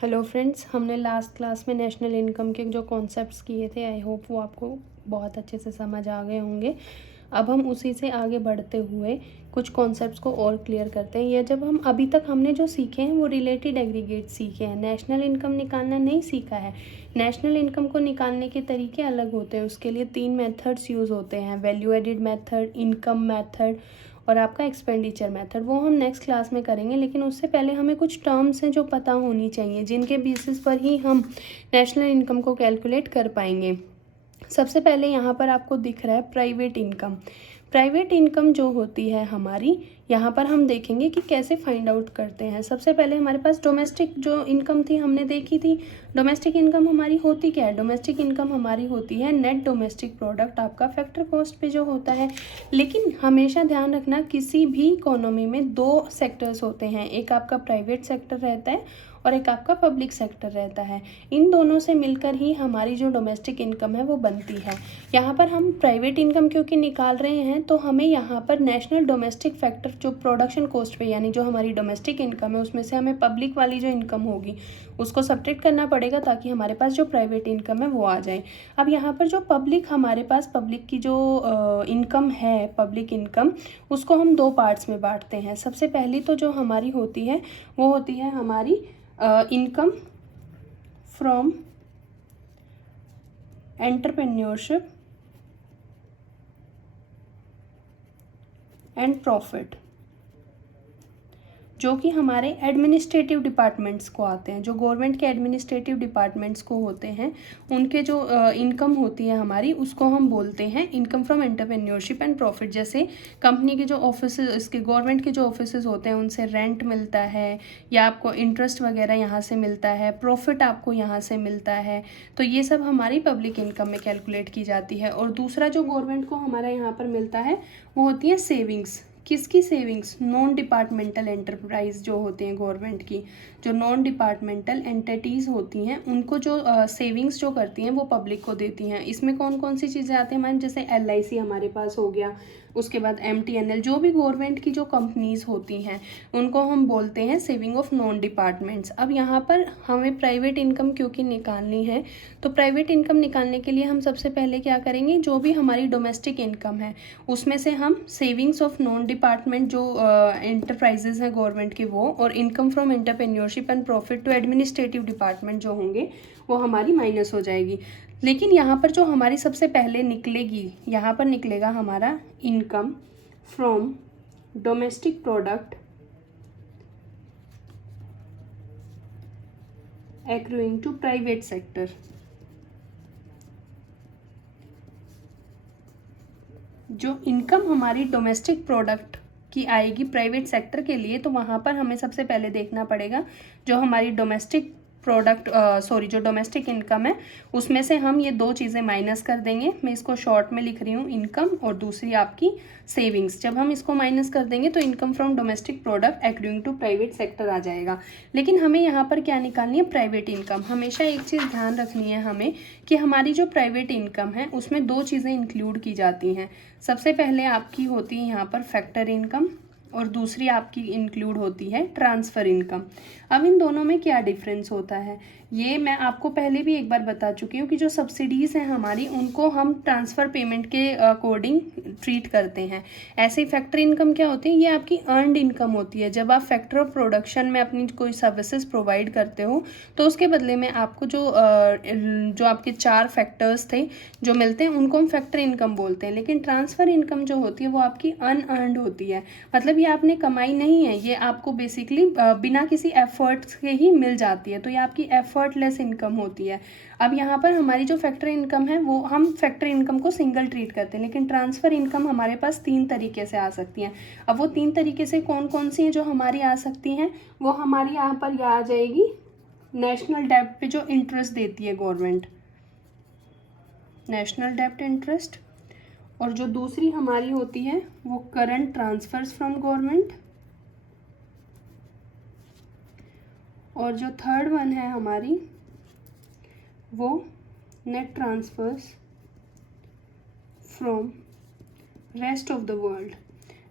Hello friends, हमने last class में national income के जो कॉन्सेप्ट्स किए थे, आई होप वो आपको बहुत अच्छे से समझ आ गए होंगे। अब हम उसी से आगे बढ़ते हुए कुछ कॉन्सेप्ट्स को और क्लियर करते हैं। या जब हम अभी तक हमने जो सीखे हैं वो रिलेटेड एग्रीगेट सीखे हैं, नेशनल इनकम निकालना नहीं सीखा है। नेशनल इनकम को निकालने के तरीके अलग होते हैं, उसके लिए 3 मेथड्स यूज़ होते हैं, value added method, income method और आपका एक्सपेंडिचर मेथड। वो हम नेक्स्ट क्लास में करेंगे, लेकिन उससे पहले हमें कुछ टर्म्स हैं जो पता होनी चाहिए, जिनके बेसिस पर ही हम नेशनल इनकम को कैलकुलेट कर पाएंगे। सबसे पहले यहाँ पर आपको दिख रहा है प्राइवेट इनकम। प्राइवेट इनकम जो होती है हमारी, यहाँ पर हम देखेंगे कि कैसे फाइंड आउट करते हैं। सबसे पहले हमारे पास डोमेस्टिक जो इनकम थी हमने देखी थी। डोमेस्टिक इनकम हमारी होती क्या है? डोमेस्टिक इनकम हमारी होती है नेट डोमेस्टिक प्रोडक्ट, आपका फैक्टर कॉस्ट पे जो होता है। लेकिन हमेशा ध्यान रखना, किसी भी इकोनॉमी में 2 सेक्टर्स होते हैं, एक आपका प्राइवेट सेक्टर रहता है और एक आपका पब्लिक सेक्टर रहता है। इन दोनों से मिलकर ही हमारी जो डोमेस्टिक इनकम है वो बनती है। यहाँ पर हम प्राइवेट इनकम क्योंकि निकाल रहे हैं, तो हमें यहाँ पर नेशनल डोमेस्टिक फैक्टर जो प्रोडक्शन कॉस्ट पे, यानी जो हमारी डोमेस्टिक इनकम है उसमें से हमें पब्लिक वाली जो इनकम होगी उसको सब्ट्रैक्ट करना पड़ेगा, ताकि हमारे पास जो प्राइवेट इनकम है वो आ जाए। अब यहाँ पर जो पब्लिक, हमारे पास पब्लिक की जो इनकम है, पब्लिक इनकम, उसको हम 2 पार्ट्स में बांटते हैं। सबसे पहली तो जो हमारी होती है वो होती है हमारी income from entrepreneurship and profit, जो कि हमारे एडमिनिस्ट्रेटिव डिपार्टमेंट्स को आते हैं। जो गवर्नमेंट के एडमिनिस्ट्रेटिव डिपार्टमेंट्स को होते हैं, उनके जो इनकम होती है हमारी, उसको हम बोलते हैं income from entrepreneurship and profit. जैसे कंपनी के जो ऑफिस, इसके गवर्नमेंट के जो ऑफिस होते हैं उनसे रेंट मिलता है, या आपको इंटरेस्ट वगैरह यहाँ से मिलता है, प्रॉफिट आपको यहाँ से मिलता है। तो ये सब हमारी पब्लिक इनकम में कैलकुलेट की जाती है। और दूसरा जो गवर्नमेंट को हमारा यहाँ पर मिलता है वो होती है सेविंग्स। किसकी सेविंग्स? नॉन डिपार्टमेंटल एंटरप्राइज जो होते हैं गवर्नमेंट की, जो नॉन डिपार्टमेंटल एंटिटीज़ होती हैं, उनको जो सेविंग्स जो करती हैं वो पब्लिक को देती हैं। इसमें कौन कौन सी चीज़ें आती हैं हमारे? जैसे LIC हमारे पास हो गया, उसके बाद MTNL, जो भी गवर्नमेंट की जो कंपनीज होती हैं उनको हम बोलते हैं सेविंग ऑफ नॉन डिपार्टमेंट्स। अब यहाँ पर हमें प्राइवेट इनकम क्योंकि निकालनी है, तो प्राइवेट इनकम निकालने के लिए हम सबसे पहले क्या करेंगे, जो भी हमारी डोमेस्टिक इनकम है उसमें से हम सेविंग्स ऑफ नॉन डिपार्टमेंट जो एंटरप्राइजेज हैं गवर्नमेंट के वो, और income from entrepreneurship and profit to administrative department जो होंगे वो हमारी माइनस हो जाएगी। लेकिन यहाँ पर जो हमारी सबसे पहले निकलेगी, यहाँ पर निकलेगा हमारा income from domestic product accruing to private sector. जो इनकम हमारी डोमेस्टिक प्रोडक्ट की आएगी प्राइवेट सेक्टर के लिए, तो वहाँ पर हमें सबसे पहले देखना पड़ेगा जो हमारी डोमेस्टिक प्रोडक्ट जो डोमेस्टिक इनकम है उसमें से हम ये 2 चीज़ें माइनस कर देंगे। मैं इसको शॉर्ट में लिख रही हूँ, इनकम और दूसरी आपकी सेविंग्स। जब हम इसको माइनस कर देंगे तो income from domestic product accruing to private sector आ जाएगा। लेकिन हमें यहाँ पर क्या निकालनी है? Private income. हमेशा एक चीज़ ध्यान रखनी है हमें कि हमारी जो प्राइवेट इनकम है उसमें 2 चीज़ें इंक्लूड की जाती हैं। सबसे पहले आपकी होती है यहाँ पर फैक्टर इनकम, और दूसरी आपकी इंक्लूड होती है ट्रांसफ़र इनकम। अब इन दोनों में क्या डिफरेंस होता है ये मैं आपको पहले भी एक बार बता चुकी हूँ कि जो सब्सिडीज़ हैं हमारी उनको हम ट्रांसफ़र पेमेंट के अकॉर्डिंग ट्रीट करते हैं। ऐसे ही फैक्टर इनकम क्या होती है? ये आपकी अर्नड इनकम होती है। जब आप फैक्टर ऑफ प्रोडक्शन में अपनी कोई सर्विसेज प्रोवाइड करते हो तो उसके बदले में आपको जो आपके 4 फैक्टर्स थे जो मिलते हैं उनको हम फैक्टर इनकम बोलते हैं। लेकिन ट्रांसफ़र इनकम जो होती है वो आपकी अनअर्नड होती है, मतलब ये आपने कमाई नहीं है, ये आपको बेसिकली बिना किसी एफर्ट्स के ही मिल जाती है, तो ये आपकी एफर्टलेस इनकम होती है। अब यहाँ पर हमारी जो फैक्टर इनकम है वो हम फैक्टर इनकम को सिंगल ट्रीट करते हैं, लेकिन ट्रांसफ़र इनकम हमारे पास 3 तरीके से आ सकती हैं। अब वो 3 तरीके से कौन कौन सी हैं जो हमारी आ सकती हैं? वो हमारी यहाँ पर यह आ जाएगी, नेशनल डेब्ट पे जो इंटरेस्ट देती है गवर्नमेंट, नेशनल डेब्ट इंटरेस्ट। और जो दूसरी हमारी होती है वो करंट ट्रांसफर्स फ्रॉम गवर्नमेंट, और जो थर्ड वन है हमारी वो net transfers from rest of the world.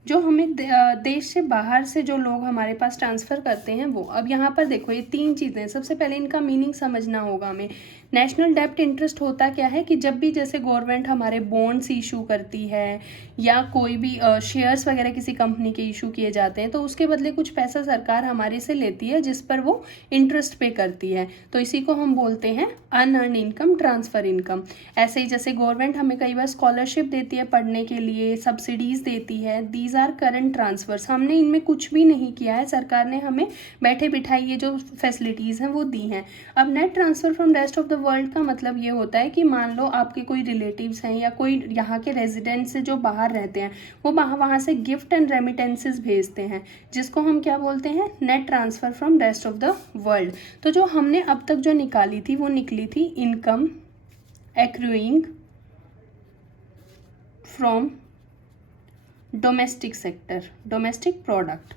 जो हमें देश से बाहर से जो लोग हमारे पास ट्रांसफ़र करते हैं वो। अब यहाँ पर देखो ये 3 चीज़ें हैं। सबसे पहले इनका मीनिंग समझना होगा हमें। नेशनल डेब्ट इंटरेस्ट होता क्या है कि जब भी जैसे गवर्नमेंट हमारे बॉन्ड्स इशू करती है या कोई भी शेयर्स वगैरह किसी कंपनी के इशू किए जाते हैं तो उसके बदले कुछ पैसा सरकार हमारे से लेती है जिस पर वो इंटरेस्ट पे करती है, तो इसी को हम बोलते हैं अनअर्न इनकम, ट्रांसफ़र इनकम। ऐसे ही जैसे गवर्नमेंट हमें कई बार स्कॉलरशिप देती है पढ़ने के लिए, सब्सिडीज़ देती है, दीज आर करंट ट्रांसफर्स। हमने इनमें कुछ भी नहीं किया है, सरकार ने हमें बैठे बिठाई ये जो फैसिलिटीज़ हैं वो दी हैं। अब net transfer from rest of the world का मतलब ये होता है कि मान लो आपके कोई रिलेटिव्स हैं या कोई यहाँ के रेजिडेंट्स जो बाहर रहते हैं वो वहाँ से गिफ्ट एंड रेमिटेंसेस भेजते हैं, जिसको हम क्या बोलते हैं, net transfer from rest of the world. तो जो हमने अब तक जो निकाली थी वो निकली थी income accruing from domestic sector, domestic product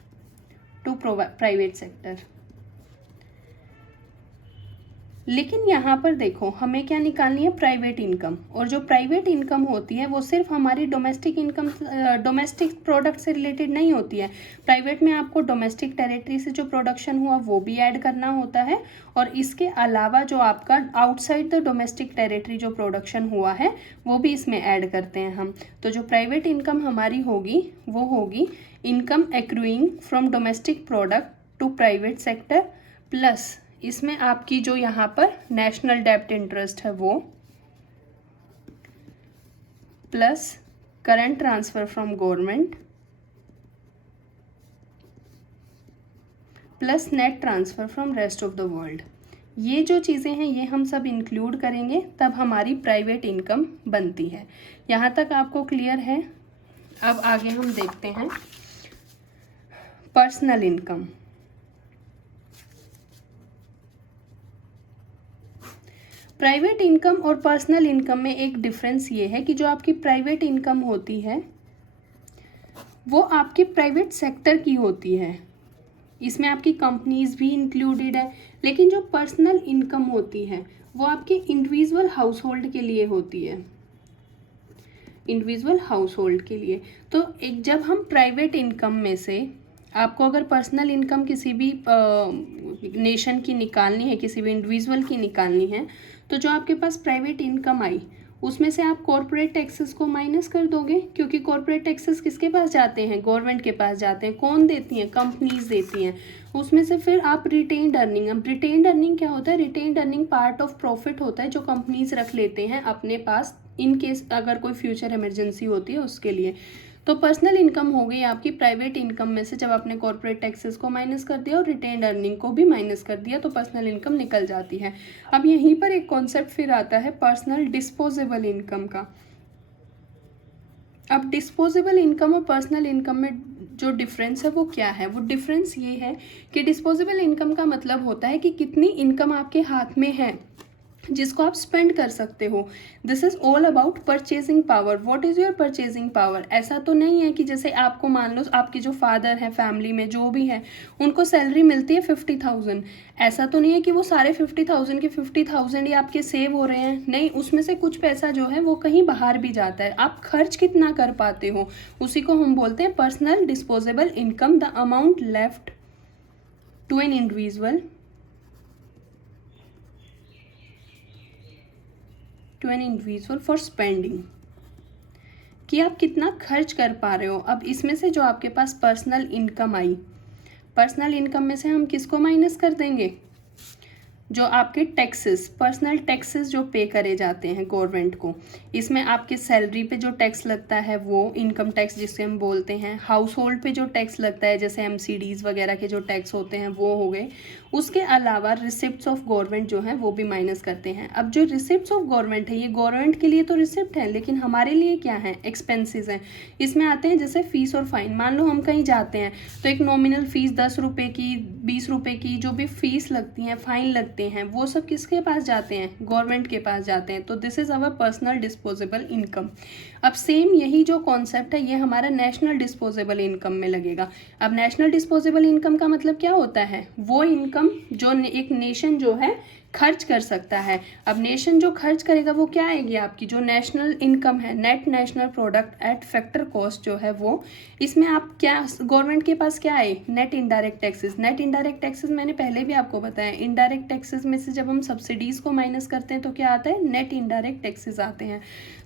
to private sector. लेकिन यहाँ पर देखो हमें क्या निकालनी है, प्राइवेट इनकम। और जो प्राइवेट इनकम होती है वो सिर्फ हमारी डोमेस्टिक इनकम, डोमेस्टिक प्रोडक्ट से रिलेटेड नहीं होती है। प्राइवेट में आपको डोमेस्टिक टेरिटरी से जो प्रोडक्शन हुआ वो भी ऐड करना होता है, और इसके अलावा जो आपका आउटसाइड द डोमेस्टिक टेरिटरी जो प्रोडक्शन हुआ है वो भी इसमें ऐड करते हैं हम। तो जो प्राइवेट इनकम हमारी होगी वो होगी income accruing from domestic product to private sector, plus इसमें आपकी जो यहाँ पर नेशनल डेब्ट इंटरेस्ट है वो, plus current transfer from government, plus net transfer from rest of the world. ये जो चीज़ें हैं ये हम सब इंक्लूड करेंगे तब हमारी प्राइवेट इनकम बनती है। यहाँ तक आपको क्लियर है? अब आगे हम देखते हैं पर्सनल इनकम। प्राइवेट इनकम और पर्सनल इनकम में एक डिफरेंस ये है कि जो आपकी प्राइवेट इनकम होती है वो आपके प्राइवेट सेक्टर की होती है, इसमें आपकी कंपनीज भी इंक्लूडेड है। लेकिन जो पर्सनल इनकम होती है वो आपके इंडिविजुअल हाउस होल्ड के लिए होती है, इंडिविजुअल हाउस होल्ड के लिए। तो एक जब हम प्राइवेट इनकम में से आपको अगर पर्सनल इनकम किसी भी नेशन की निकालनी है, किसी भी इंडिविजुअल की निकालनी है, तो जो आपके पास प्राइवेट इनकम आई उसमें से आप कॉर्पोरेट टैक्सेस को माइनस कर दोगे, क्योंकि कॉर्पोरेट टैक्सेस किसके पास जाते हैं, गवर्नमेंट के पास जाते हैं। कौन देती हैं, कंपनीज देती हैं। उसमें से फिर आप रिटेन्ड अर्निंग, अब रिटेन्ड अर्निंग क्या होता है, retained earning part of profit होता है जो कंपनीज रख लेते हैं अपने पास इन केस अगर कोई फ्यूचर इमरजेंसी होती है उसके लिए। तो पर्सनल इनकम हो गई आपकी प्राइवेट इनकम में से जब आपने कॉर्पोरेट टैक्सेस को माइनस कर दिया और रिटेन्ड अर्निंग को भी माइनस कर दिया तो पर्सनल इनकम निकल जाती है। अब यहीं पर एक कॉन्सेप्ट फिर आता है पर्सनल डिस्पोजेबल इनकम का। अब डिस्पोजेबल इनकम और पर्सनल इनकम में जो डिफरेंस है वो क्या है, वो डिफरेंस ये है कि डिस्पोजेबल इनकम का मतलब होता है कि कितनी इनकम आपके हाथ में है जिसको आप स्पेंड कर सकते हो। This is all about purchasing power. What is your purchasing power. ऐसा तो नहीं है कि जैसे आपको मान लो आपके जो फादर हैं फैमिली में जो भी है उनको सैलरी मिलती है 50,000, ऐसा तो नहीं है कि वो सारे 50,000 के 50,000 ही आपके सेव हो रहे हैं, नहीं, उसमें से कुछ पैसा जो है वो कहीं बाहर भी जाता है। आप खर्च कितना कर पाते हो उसी को हम बोलते हैं personal disposable income, the amount left to an individual for spending, कि आप कितना खर्च कर पा रहे हो। अब इसमें से जो आपके पास पर्सनल इनकम आई, पर्सनल इनकम में से हम किसको माइनस कर देंगे, जो आपके टैक्सेस, पर्सनल टैक्सेस जो पे करे जाते हैं गवर्नमेंट को, इसमें आपके सैलरी पे जो टैक्स लगता है वो इनकम टैक्स जिसे हम बोलते हैं, हाउस होल्ड पे जो टैक्स लगता है जैसे MCDs वगैरह के जो टैक्स होते हैं वो हो गए। उसके अलावा रिसिप्ट्स ऑफ गवर्नमेंट जो है वो भी माइनस करते हैं। अब जो रिसिप्ट्स ऑफ गवर्नमेंट है ये गवर्नमेंट के लिए तो रिसिप्ट है लेकिन हमारे लिए क्या है, एक्सपेंसेस हैं। इसमें आते हैं जैसे फीस और फाइन। मान लो हम कहीं जाते हैं तो एक नॉमिनल फीस 10 रुपये की, 20 रुपये की जो भी फीस लगती हैं, फाइन लगते आते हैं वो सब किसके पास जाते हैं, गवर्नमेंट के पास जाते हैं। तो this is our personal disposable income. अब सेम यही जो कॉन्सेप्ट है ये हमारा नेशनल डिस्पोजेबल इनकम में लगेगा। अब नेशनल डिस्पोजेबल इनकम का मतलब क्या होता है, वो इनकम जो एक नेशन जो है खर्च कर सकता है। अब नेशन जो खर्च करेगा वो क्या आएगी, आपकी जो नेशनल इनकम है, net national product at factor cost जो है वो, इसमें आप क्या गवर्नमेंट के पास क्या आए, net indirect taxes. Net indirect taxes मैंने पहले भी आपको बताया, इनडायरेक्ट टैक्सेस में से जब हम सब्सिडीज को माइनस करते हैं तो क्या आता है, नेट इनडायरेक्ट टैक्सेस आते हैं।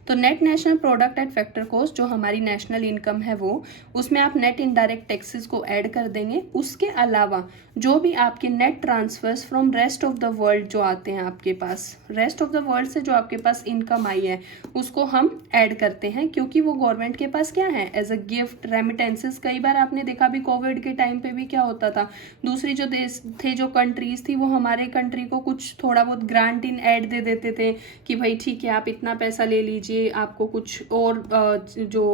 तो net national product at factor cost जो हमारी नेशनल इनकम है वो, उसमें आप नेट इनडायरेक्ट टैक्सेस को ऐड कर देंगे। उसके अलावा जो भी आपके net transfers from rest of the world जो आते हैं आपके पास, रेस्ट ऑफ द वर्ल्ड से जो आपके पास इनकम आई है उसको हम ऐड करते हैं, क्योंकि वो गवर्नमेंट के पास क्या है, एज अ गिफ्ट, रेमिटेंसेस। कई बार आपने देखा भी कोविड के टाइम पे भी क्या होता था, दूसरी जो देश थे, जो कंट्रीज थी, वो हमारे कंट्री को कुछ थोड़ा बहुत ग्रांट इन ऐड दे देते थे कि भाई ठीक है आप इतना पैसा ले लीजिए, आपको कुछ और जो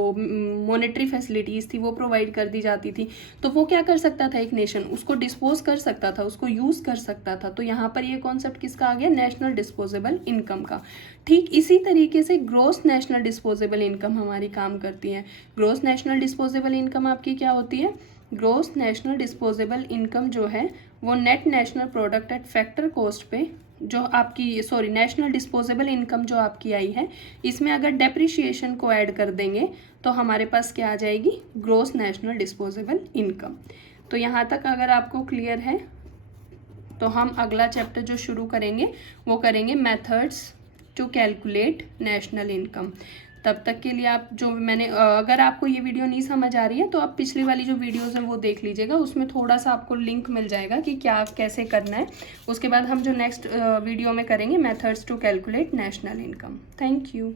मॉनेटरी फैसिलिटीज थी वो प्रोवाइड कर दी जाती थी। तो वो क्या कर सकता था, एक नेशन उसको डिस्पोज कर सकता था, उसको यूज कर सकता था। तो यहाँ पर ये कॉन्सेप्ट किसका आ गया, नेशनल डिस्पोजेबल इनकम का। ठीक इसी तरीके से ग्रॉस नेशनल डिस्पोजेबल इनकम हमारी काम करती है। ग्रॉस नेशनल डिस्पोजेबल इनकम आपकी क्या होती है, ग्रॉस नेशनल डिस्पोजेबल इनकम जो है वो net national product at factor cost पे जो आपकी नेशनल डिस्पोजेबल इनकम जो आपकी आई है, इसमें अगर डेप्रिशिएशन को ऐड कर देंगे तो हमारे पास क्या आ जाएगी, ग्रॉस नेशनल डिस्पोजेबल इनकम। तो यहाँ तक अगर आपको क्लियर है तो हम अगला चैप्टर जो शुरू करेंगे वो करेंगे methods to calculate national income. तब तक के लिए आप जो मैंने अगर आपको ये वीडियो नहीं समझ आ रही है तो आप पिछली वाली जो वीडियोस हैं वो देख लीजिएगा, उसमें थोड़ा सा आपको लिंक मिल जाएगा कि क्या कैसे करना है। उसके बाद हम जो नेक्स्ट वीडियो में करेंगे methods to calculate national income. Thank you.